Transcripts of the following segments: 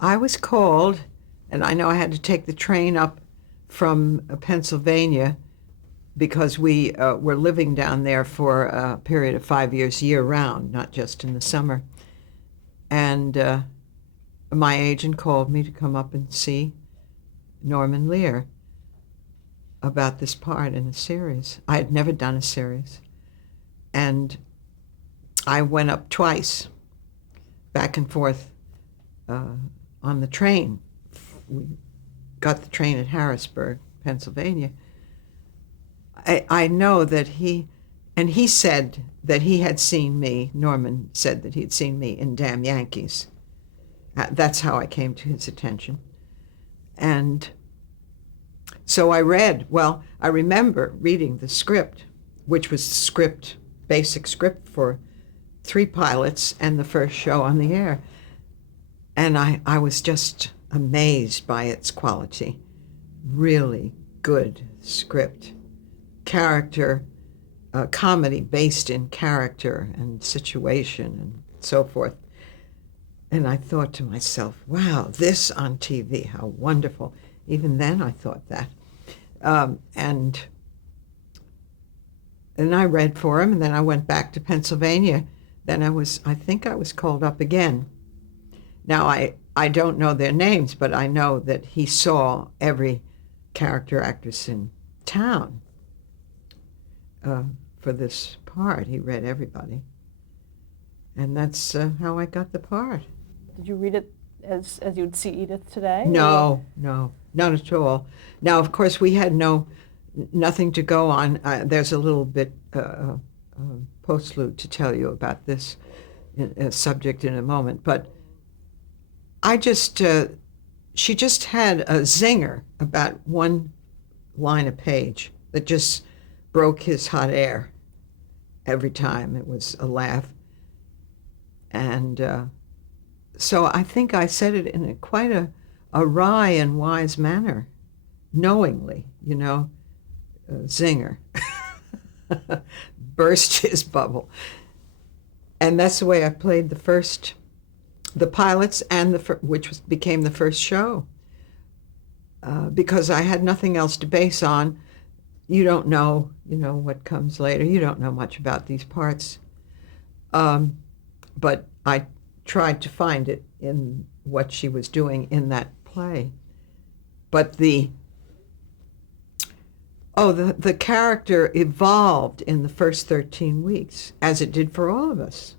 I was called, and I know I had to take the train up from Pennsylvania because we were living down there for a period of 5 years year-round, not just in the summer. And my agent called me to come up and see Norman Lear about this part in a series. I had never done a series. And I went up twice, back and forth on the train. We got the train at Harrisburg, Pennsylvania. I know that he said that he had seen me, Norman said that he had seen me in Damn Yankees. That's how I came to his attention. And so I remember reading the script, which was basic script for 3 pilots and the first show on the air. And I was just amazed by its quality. Really good script. Character, comedy based in character and situation and so forth. And I thought to myself, wow, this on TV, how wonderful. Even then I thought that. And I read for him, and then I went back to Pennsylvania. Then I think I was called up again. Now, I don't know their names, but I know that he saw every character actress in town for this part. He read everybody. And that's how I got the part. Did you read it as you'd see Edith today? No, not at all. Now, of course, we had nothing to go on. There's a little bit postlude to tell you about this subject in a moment, but she just had a zinger about one line a page that just broke his hot air every time. It was a laugh. And so I think I said it in quite a wry and wise manner, knowingly, zinger. Burst his bubble. And that's the way I played the pilots, and which became the first show. Because I had nothing else to base on. You don't know, what comes later. You don't know much about these parts. But I tried to find it in what she was doing in that play. But the character evolved in the first 13 weeks, as it did for all of us.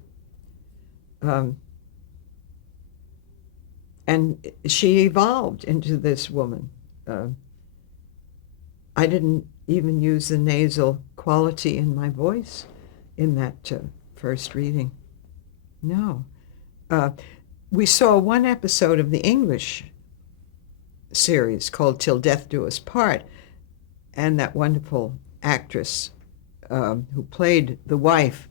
And she evolved into this woman. I didn't even use the nasal quality in my voice in that first reading. No. We saw one episode of the English series called Till Death Do Us Part, and that wonderful actress who played the wife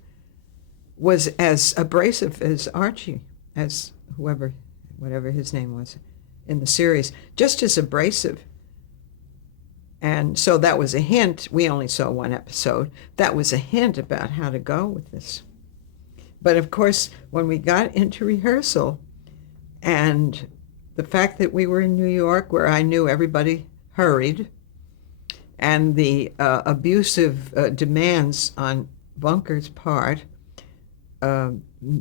was as abrasive as Archie, as whatever his name was in the series, just as abrasive. And so that was a hint. We only saw one episode. That was a hint about how to go with this. But of course, when we got into rehearsal, and the fact that we were in New York, where I knew everybody hurried, and the abusive demands on Bunker's part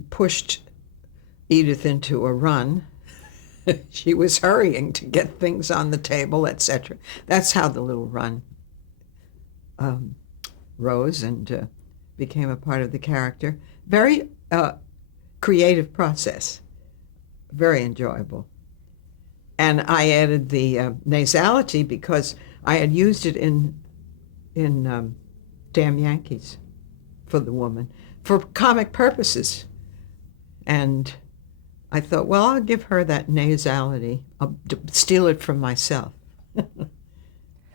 pushed Edith into a run. She was hurrying to get things on the table, etc. That's how the little run rose and became a part of the character. Very creative process, very enjoyable. And I added the nasality because I had used it in Damn Yankees for the woman, for comic purposes. And I thought, well, I'll give her that nasality. I'll steal it from myself.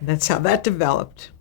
That's how that developed.